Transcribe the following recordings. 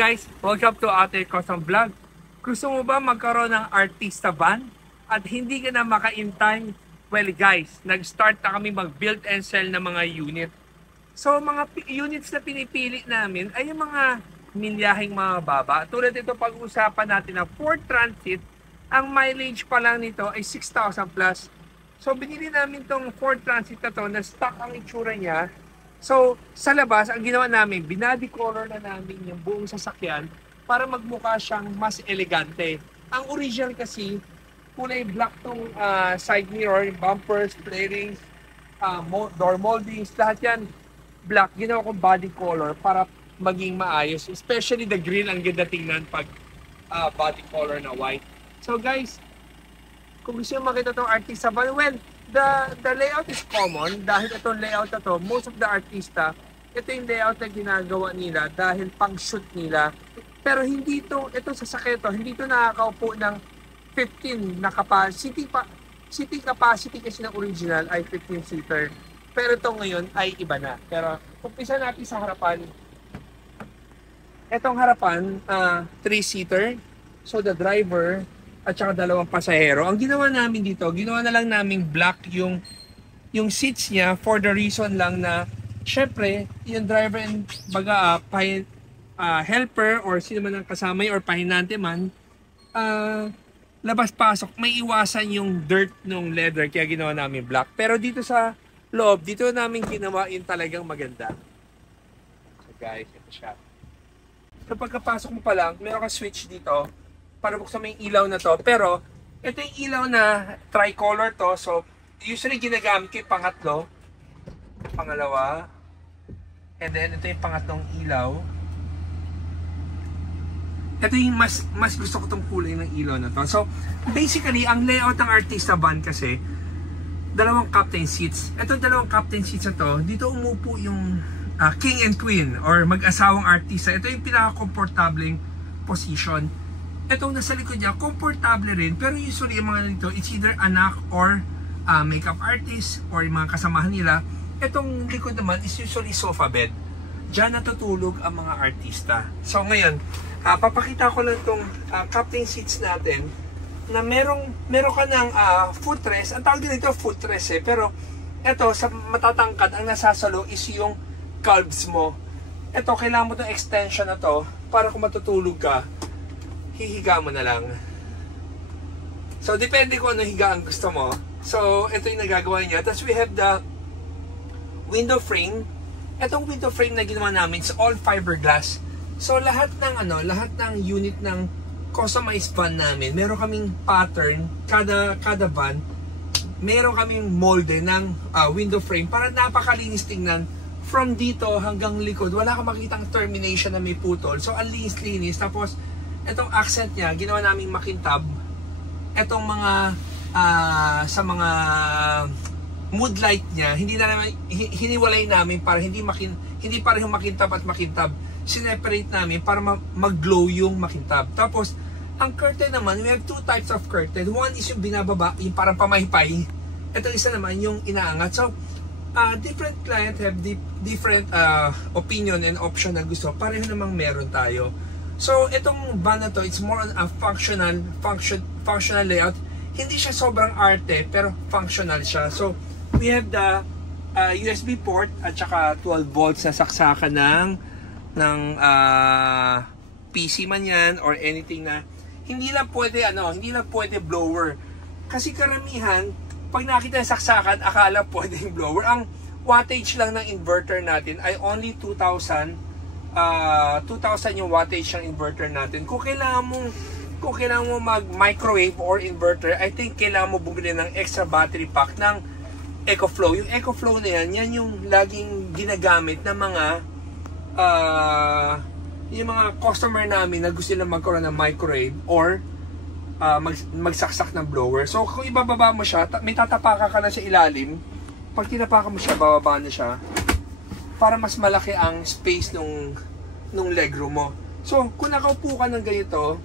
guys, welcome to Ate Custom Vlog. Gusto mo ba magkaroon ng artista van at hindi ka na maka-in-time? Well guys, nag-start na kami mag-build and sell ng mga unit. So mga units na pinipili namin ay yung mga milyaheng mga baba. Tulad ito, pag-usapan natin na Ford Transit, ang mileage pa lang nito ay 6,000 plus. So binili namin tong Ford Transit na to, na stock ang itsura niya. So, sa labas, ang ginawa namin, binody color na namin yung buong sasakyan para magmukha siyang mas elegante. Ang original kasi, kulay black tong side mirror, bumpers, flarings, door moldings, lahat yan black. Ginawa kong body color para maging maayos. Especially the green ang ganda tingnan pag body color na white. So guys, kung gusto nyo makita itong artista van, well, the layout is common dahil itong layout na to, most of the artista, ito yung layout na ginagawa nila dahil pang shoot nila. Pero hindi ito sasakyan to, hindi ito nakakaupo ng 15 na capacity. Seating capacity kasi ng original ay 15-seater. Pero ito ngayon ay iba na. Pero umpisa natin sa harapan. Itong harapan, 3-seater. So the driver at saka dalawang pasahero. Ang ginawa namin dito, ginawa na lang namin black yung seats niya for the reason lang na syempre, yung driver and baga helper or sino man ang kasama or pahinante man, labas-pasok, may iwasan yung dirt ng leather kaya ginawa namin black. Pero dito sa loob, dito namin ginawa yung talagang maganda. So guys, ito siya. So pagkapasok mo pa lang, meron ka switch dito para buksan mo yung ilaw na to. Pero, ito yung ilaw na tricolor to. So, usually ginagamit ko yung pangatlo. Pangalawa. And then, ito yung pangatlong ilaw. Ito yung mas gusto ko itong kulay ng ilaw na to. So, basically, ang layout ng artista van kasi, dalawang captain seats. Ito dalawang captain seats na to, dito umupo yung king and queen or mag-asawang artista. Ito yung pinaka-komportableng position. Itong nasa likod niya, komportable rin, pero usually yung mga dito, it's either anak or makeup artist or yung mga kasamahan nila. Itong likod naman is usually sofa bed. Diyan natutulog ang mga artista. So ngayon, papakita ko lang itong captain seats natin na meron ka ng footrest. Ang tawag din ito footrest pero ito sa matatangkad, ang nasasalo is yung calves mo. Ito, kailangan mo itong extension na to para kung matutulog ka, hihiga mo na lang. So, depende kung ano higa ang gusto mo. So, ito yung nagagawa niya. Tapos, we have the window frame. Itong window frame na ginawa namin is all fiberglass. So, lahat ng unit ng customized van namin, meron kaming pattern, kada van, meron kaming molde ng window frame para napakalinis tingnan. From dito hanggang likod, wala kang makitang termination na may putol. So, ang linis-linis. Tapos, itong accent niya, ginawa naming makintab. Itong mga sa mga mood light niya, hiniwalay namin para hindi parehong makintab at makintab. Sineparate namin para mag-glow yung makintab. Tapos, ang curtain naman, we have two types of curtain. One is yung binababa, yung parang pamaypay. Ito isa naman yung inaangat. So, different client have different opinion and option na gusto. Pareho namang meron tayo. So, itong van na to, it's more on a functional layout. Hindi siya sobrang arte, pero functional siya. So, we have the USB port at saka 12 volts na saksakan ng PC man yan or anything na hindi lang pwede blower. Kasi karamihan, pag nakita ng saksakan, akala pwedeng blower. Ang wattage lang ng inverter natin ay only 2,000 yung wattage ng inverter natin. Kung kailangan mo mag-microwave or inverter, I think kailangan mo bumili ng extra battery pack ng EcoFlow. Yung EcoFlow na yan yung laging ginagamit ng yung mga customer namin na gusto nilang magkaroon ng microwave or magsaksak ng blower. So, kung ibababa mo siya, may tatapakan ka na sa ilalim. Pag tinapakan mo siya, bababa na siya para mas malaki ang space nung legroom mo. So, kung nakaupo ka ng ganito,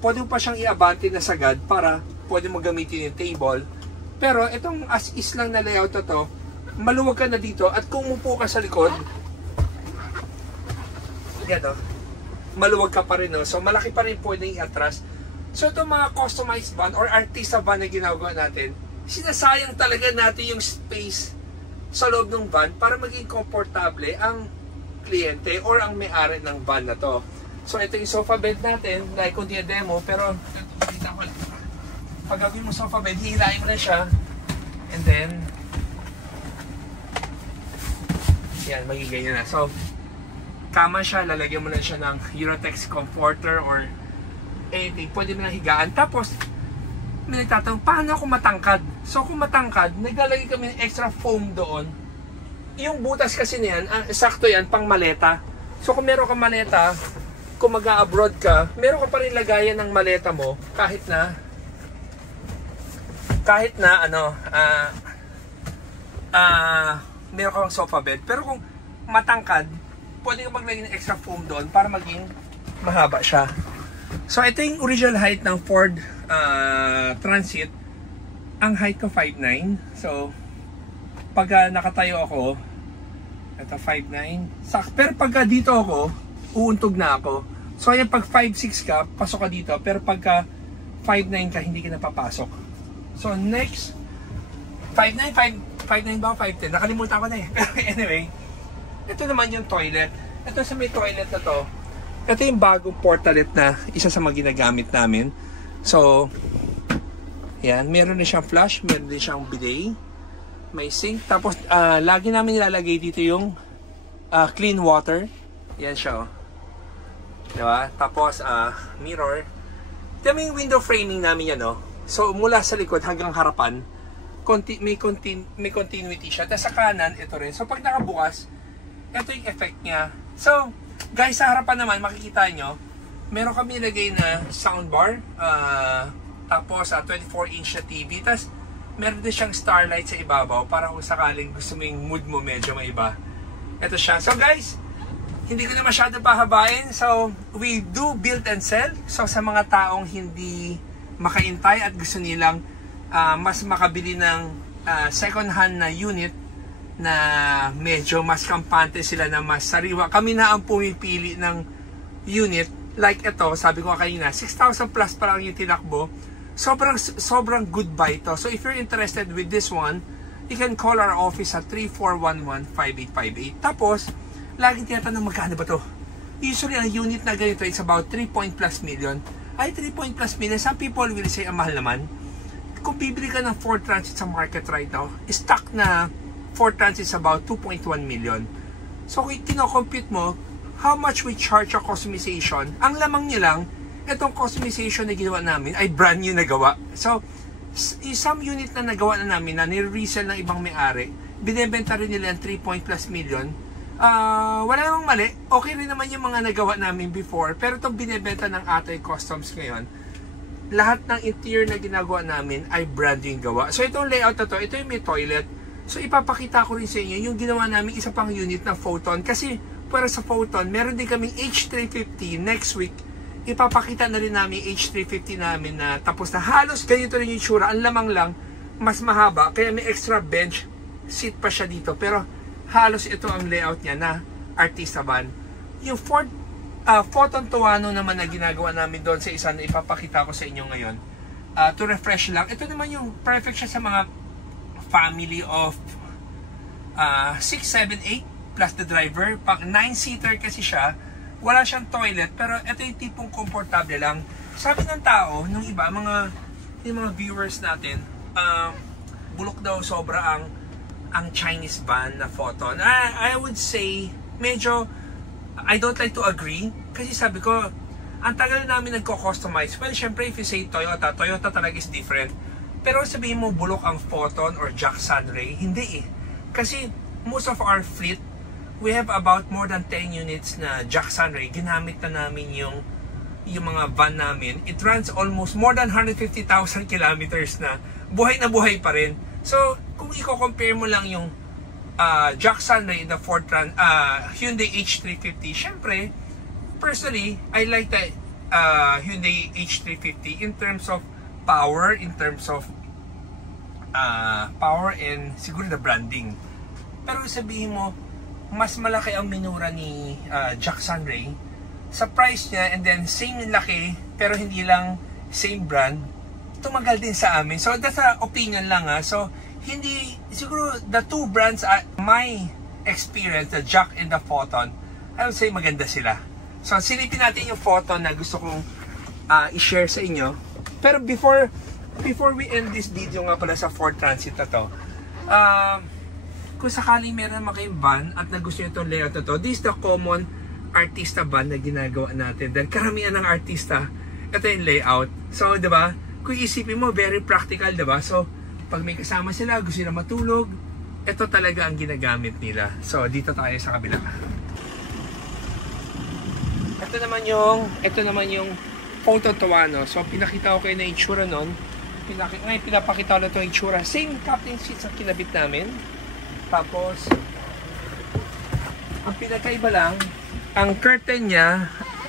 pwede mo pa siyang i-abante na sagad para pwede mo gamitin yung table. Pero, itong as is lang na layout na to, maluwag ka na dito at kung umupo ka sa likod, yan o, maluwag ka pa rin, no? So malaki pa rin pwedeng i-atras. So itong mga customized van or artista van na ginagawa natin, sinasayang talaga natin yung space sa loob ng van para maging komportable ang kliyente or ang may-ari ng van na to. So ito yung sofa bed natin, like kung demo, pero pag gagawin mo sofa bed, hihilain mo na siya, and then yan, magiging ganyan na. So kama siya, lalagyan mo na siya ng Eurotex comforter or anything, pwede mo na higaan. Tapos may nagtatanong, paano ako matangkad? So kung matangkad, naglalagay kami ng extra foam doon. Yung butas kasi niyan, sakto yan, pang maleta. So kung meron kang maleta, kung mag-a-abroad ka, meron ka pa rin lagayan ng maleta mo kahit na meron kang sofa bed. Pero kung matangkad, pwede ka maglagay ng extra foam doon para maging mahaba siya. So ito yung original height ng Ford Transit. Ang height ko 5'9". So pag nakatayo ako, ito 5'9". Pero pag dito ako, uuntog na ako. So ayan, pag 5'6 ka, pasok ka dito. Pero pagka 5'9 ka, hindi ka napapasok. So next, 5'9 ba o 5'10? Nakalimutan ko na eh. Anyway, ito naman yung toilet. Ito sa may toilet na to, ito yung bagong portalet na isa sa mga ginagamit namin. So yan, meron na siyang flush, meron din siyang bidet, may sink. Tapos lagi namin nilalagay dito yung clean water. Yan siya, oh. Diba? Tapos mirror. Ito yung window framing namin yan, oh. So mula sa likod hanggang harapan, may continuity siya. Tapos sa kanan, ito rin. So pag nakabukas, ito yung effect niya. So guys, sa harapan naman, makikita nyo, meron kami nilagay na soundbar, tapos 24-inch na TV, tapos meron din siyang starlight sa ibabaw para kung sakaling gusto mo yung mood mo medyo maiba. Ito siya. So guys, hindi ko na masyado pahabain. So we do build and sell. So sa mga taong hindi makaintay at gusto nilang mas makabili ng second hand na unit na medyo mas kampante sila, na mas sariwa, kami na ang pumipili ng unit. Like ito, sabi ko kanina, 6,000 plus pa lang yung tinakbo. Sobrang good buy to. So if you're interested with this one, you can call our office at 3411-5858. Tapos laging tinatanong, magkano ba to? Usually ang unit na ganito is about 3 plus million. Ay, 3 plus million, some people will say, mahal naman. Kung bibili ka ng Ford Transit sa market right now, stock na Ford Transit is about 2.1 million. So kung kino-compute mo how much we charge a customization, ang lamang niya lang, itong customization na ginawa namin ay brand new na gawa. So some unit na nagawa na namin na nire-resell ng ibang may-ari, binebenta rin nila ng 3 plus million. Wala namang mali, okay rin naman yung mga nagawa namin before, pero itong binebenta ng Atoy Customs ngayon, lahat ng interior na ginagawa namin ay brand new gawa. So itong layout na to, ito yung may toilet. So ipapakita ko rin sa inyo yung ginawa namin isa pang unit na Photon, kasi para sa Photon meron din kaming H350 next week. Ipapakita na rin namin H350 namin na tapos na, halos ganito rin yung tsura, ang lamang lang mas mahaba, kaya may extra bench seat pa siya dito, pero halos ito ang layout niya na artista van. Yung Ford Photon Tuano naman na ginagawa namin doon sa isa na ipapakita ko sa inyo ngayon, to refresh lang, ito naman yung perfect siya sa mga family of 6, 7, 8 plus the driver. Pang 9-seater kasi siya, wala siyang toilet, pero ito yung tipong komportable lang. Sabi ng tao, nung iba, yung mga viewers natin, bulok daw sobra ang Chinese van na Photon. I would say, medyo, I don't like to agree, kasi sabi ko, ang tagal namin nagko-customize. Well, syempre, if you say Toyota talaga is different. Pero sabihin mo bulok ang Photon or Jack Sunray, hindi eh. Kasi most of our fleet, we have about more than 10 units na Jack Sunray. Ginamit na namin yung mga van namin. It runs almost more than 150,000 kilometers na. Buhay na buhay pa rin. So, kung i-compare mo lang yung Jack Sunray in the Hyundai H350, syempre, personally, I like the Hyundai H350 in terms of power, in terms of power and siguro the branding. Pero sabihin mo, mas malaki ang minura ni Jack Sunray, sa price niya, and then same laki, pero hindi lang same brand, tumagal din sa amin. So that's a opinion lang ha. So hindi, siguro the two brands, my experience, the Jack and the Photon, I would say maganda sila. So silipin natin yung Photon na gusto kong i-share sa inyo. Pero before we end this video nga pala sa Ford Transit na to, kung sakaling meron naman kayong van at nagusto nyo itong layout na to, this is the common artista van na ginagawa natin. Dahil karamihan ng artista, ito yung layout. So, diba? Kung isipin mo, very practical, diba? So, pag may kasama sila, gusto nila matulog, ito talaga ang ginagamit nila. So, dito tayo sa kabila. Ito naman yung Photon Tuano. So, pinakita ko kayo na itsura nun. Ngayon, pinapakita ko na ito yung itsura. Same captain seats ang kinabit namin. Tapos, ang pinakaiba lang, ang curtain niya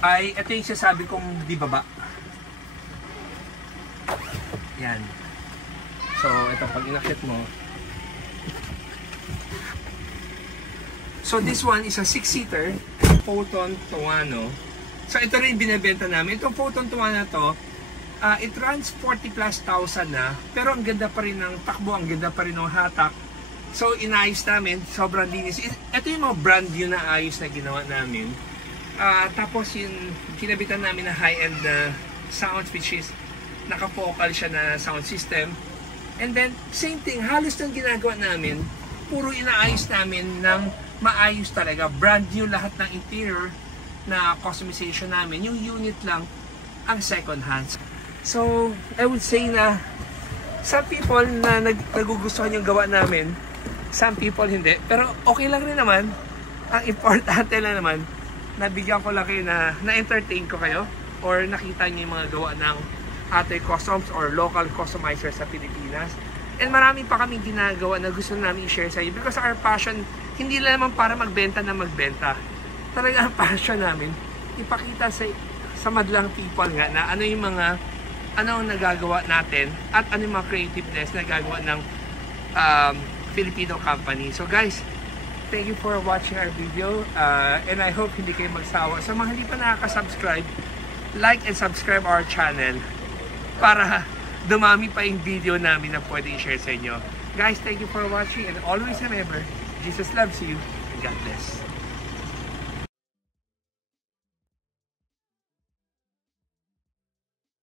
ay, ito yung sasabi kong di baba. Yan. So, ito pag inakit mo. So, this one is a 6-seater Photon Tuano. So, ito rin binibenta namin. Itong Photon Tuano to, it runs 40,000+ na, pero ang ganda pa rin ng takbo, ang ganda pa rin ng hatak. So, inayos namin, sobrang linis. Ito yung mga brand new na ayos na ginawa namin. Tapos yung kinabitan namin na high-end na sound, which is naka-focal siya na sound system. And then, same thing, halos ng ginagawa namin, puro inaayos namin ng maayos talaga. Brand new lahat ng interior na customization namin. Yung unit lang ang second hand. So, I would say na some people na nagugustuhan yung gawa namin, some people hindi. Pero okay lang rin naman. Ang importante lang naman, nabigyan ko lang kayo na-entertain ko kayo or nakita niyo yung mga gawa ng Atoy Customs or local customizers sa Pilipinas. And marami pa kaming ginagawa na gusto namin i-share sa inyo because our passion, hindi lang naman para magbenta na magbenta. Talaga ang passion namin, ipakita sa madlang people nga na ano yung mga ano ang nagagawa natin at ano yung mga creativeness na gagawa ng Filipino company. So guys, thank you for watching our video and I hope hindi kayo magsawa. Sa mga hindi pa nakaka-subscribe, like and subscribe our channel para dumami pa yung video namin na pwede i-share sa inyo. Guys, thank you for watching and always remember, Jesus loves you and God bless.